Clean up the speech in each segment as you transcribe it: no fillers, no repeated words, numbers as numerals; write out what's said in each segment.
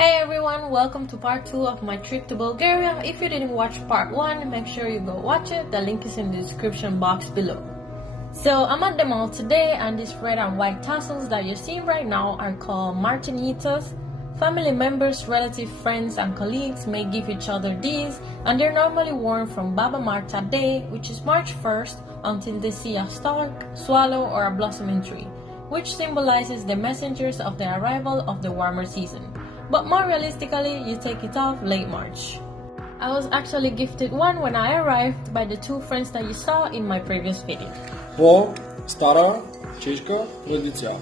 Hey everyone, welcome to part 2 of my trip to Bulgaria. If you didn't watch part 1, make sure you go watch it. The link is in the description box below. So I'm at the mall today, and these red and white tassels that you're seeing right now are called martenitsas. Family members, relatives, friends and colleagues may give each other these, and they're normally worn from Baba Marta Day, which is March 1st, until they see a stalk, swallow or a blossoming tree, which symbolizes the messengers of the arrival of the warmer season. But more realistically, you take it off late March. I was actually gifted one when I arrived by the two friends that you saw in my previous video. По стара чешка традиция.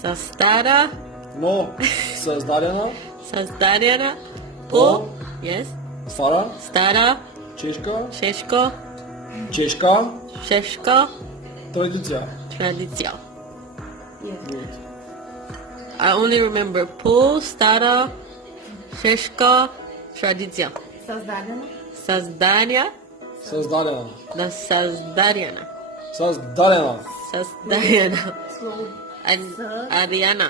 Sa stara, Но създадена po, yes, стара stara, чешка sheshka, традиция. tradicja. Good. I only remember po, stara, sheshka, tradicja. Създадена. Sazdania, Създадена. the Sazdariana. Създадена. Sazdariana. Слово. And Ariana.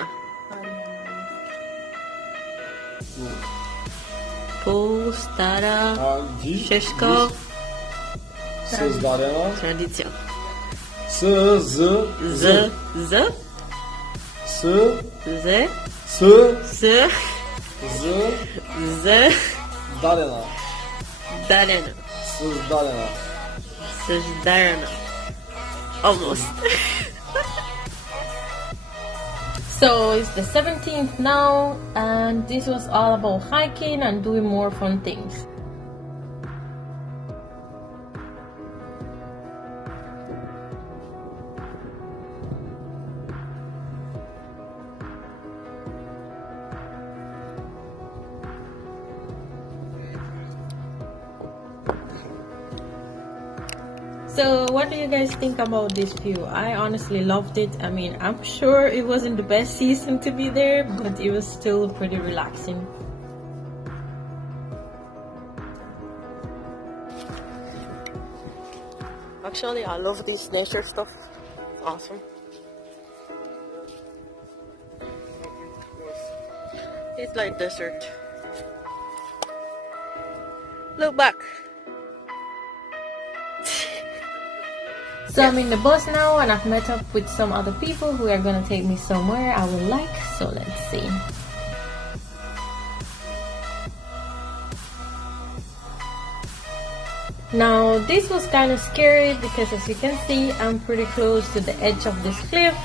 Po, stara, sheshka, Създадена. tradicja. С Z, С z, С s, z, Дадена. Darena. Създадена. Sajdarana. Almost. So it's the 17th now, and this was all about hiking and doing more fun things. So what do you guys think about this view? I honestly loved it. I mean, I'm sure it wasn't the best season to be there, but it was still pretty relaxing. Actually, I love this nature stuff. It's awesome. It's like desert. Look back. So I'm in the bus now, and I've met up with some other people who are gonna take me somewhere I would like, so let's see. Now this was kind of scary because, as you can see, I'm pretty close to the edge of this cliff,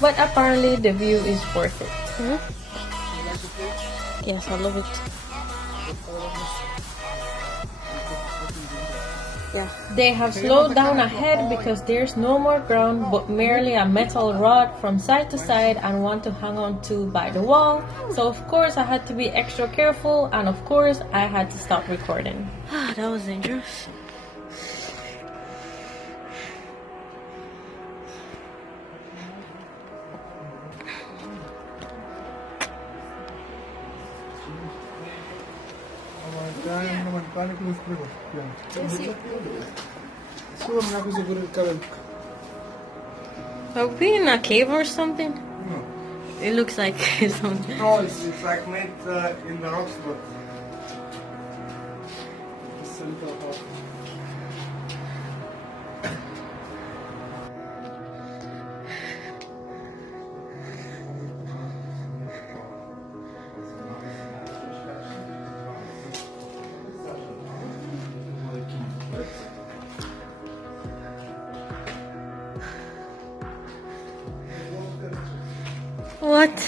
but apparently the view is worth it. Yes, I love it. Yeah. They have slowed down ahead because there's no more ground but merely a metal rod from side to side and one to hang on to by the wall. So of course I had to be extra careful, and of course I had to stop recording. That was dangerous. Are we in a cave or something? No. It looks like something. No, it's like made in the rocks, but it's a little hot. What?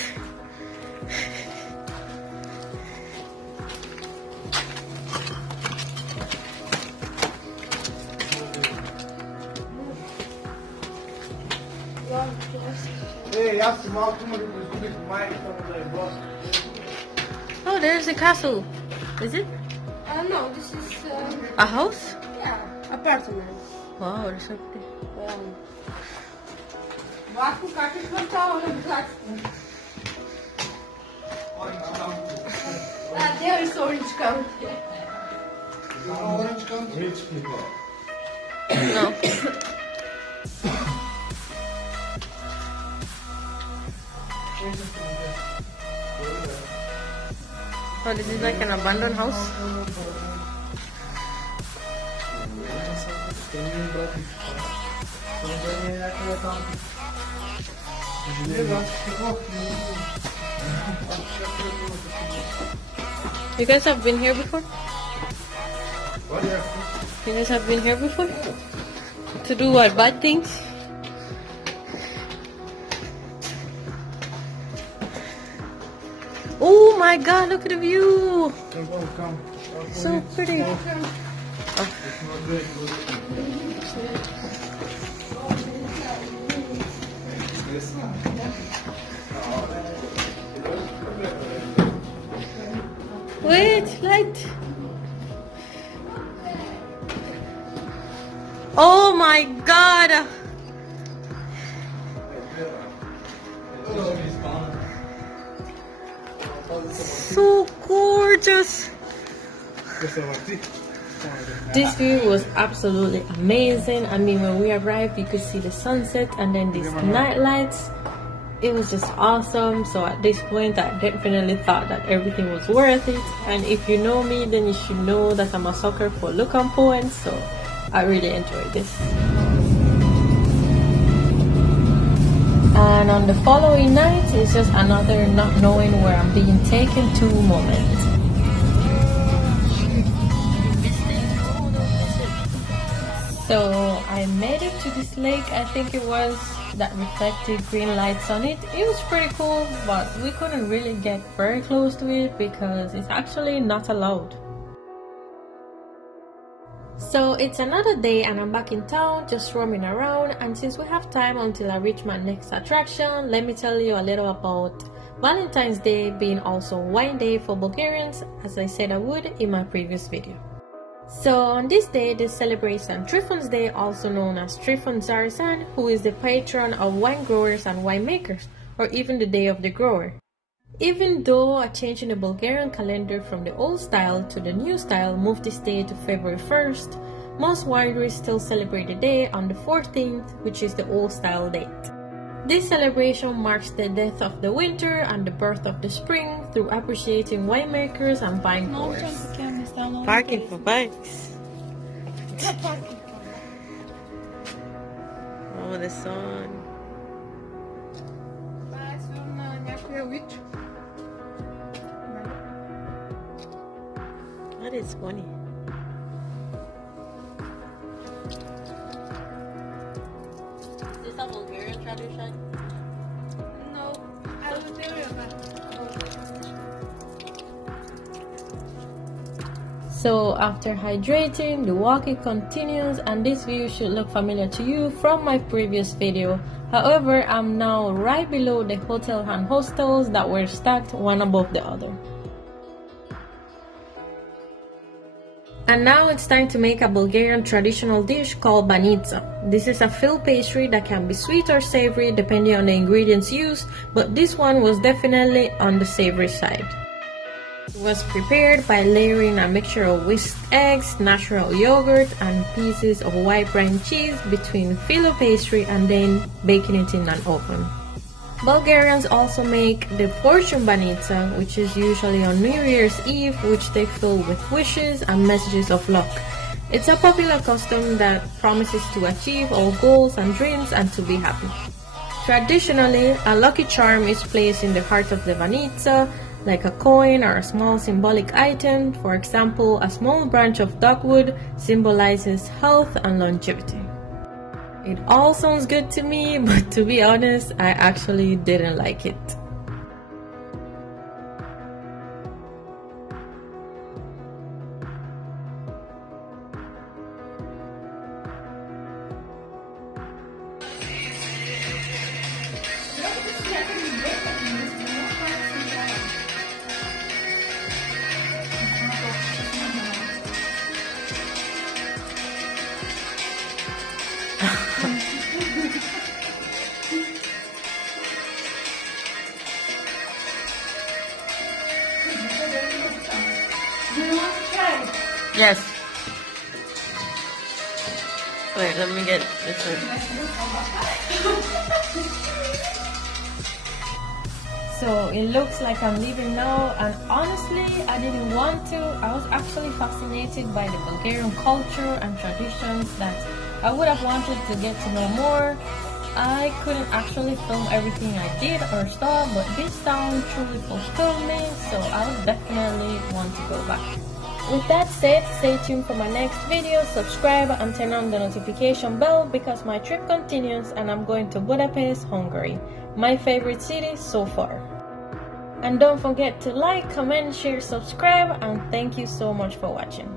Hey, аз си малко ме изгубих майката му да е бос. Oh, there's a castle. Is it? No, this is A house? apartment. Wow, there's something. Вако, как е квартала на богатство? There is Orange County. Orange County? Rich people. No. Oh, this is like an abandoned house. You guys have been here before? You guys have been here before? To do what? Bad things? Oh my god, look at the view! Come. So pretty. Wait, light. Oh my god. So gorgeous. This view was absolutely amazing. I mean, when we arrived, you could see the sunset and then these night lights. It was just awesome. So at this point, I definitely thought that everything was worth it. And if you know me, then you should know that I'm a sucker for look-on points. So I really enjoyed this. And on the following night, it's just another not knowing where I'm being taken to moment. So I made it to this lake, I think it was, that reflected green lights on it. It was pretty cool, but we couldn't really get very close to it because it's actually not allowed. So it's another day and I'm back in town just roaming around, and since we have time until I reach my next attraction, let me tell you a little about Valentine's Day being also wine day for Bulgarians, as I said I would in my previous video. So on this day they celebrate St. Trifon's Day, also known as Trifon Zarzan, who is the patron of wine growers and winemakers, or even the Day of the Grower. Even though a change in the Bulgarian calendar from the old style to the new style moved this day to February 1st, most wineries still celebrate the day on the 14th, which is the old style date. This celebration marks the death of the winter and the birth of the spring through appreciating winemakers and vine growers. Parking for bikes. Oh, the sun. That is funny. Is this a Bulgarian tradition? No, I will tell you about. So after hydrating, the walking continues, and this view should look familiar to you from my previous video. However, I'm now right below the hotel and hostels that were stacked one above the other. And now it's time to make a Bulgarian traditional dish called banitsa. This is a filled pastry that can be sweet or savory depending on the ingredients used, but this one was definitely on the savory side. It was prepared by layering a mixture of whisked eggs, natural yogurt, and pieces of white brine cheese between filo pastry and then baking it in an oven. Bulgarians also make the fortune banitsa, which is usually on New Year's Eve, which they fill with wishes and messages of luck. It's a popular custom that promises to achieve all goals and dreams and to be happy. Traditionally, a lucky charm is placed in the heart of the banitsa, like a coin or a small symbolic item. For example, a small branch of dogwood symbolizes health and longevity. It all sounds good to me, but to be honest, I actually didn't like it. Yes. Wait, let me get this one. So it looks like I'm leaving now, and honestly I didn't want to. I was actually fascinated by the Bulgarian culture and traditions that I would have wanted to get to know more. I couldn't actually film everything I did or saw, but this town truly fulfilled me, so I would definitely want to go back. With that said, stay tuned for my next video, subscribe and turn on the notification bell because my trip continues and I'm going to Budapest, Hungary, my favorite city so far. And don't forget to like, comment, share, subscribe, and thank you so much for watching.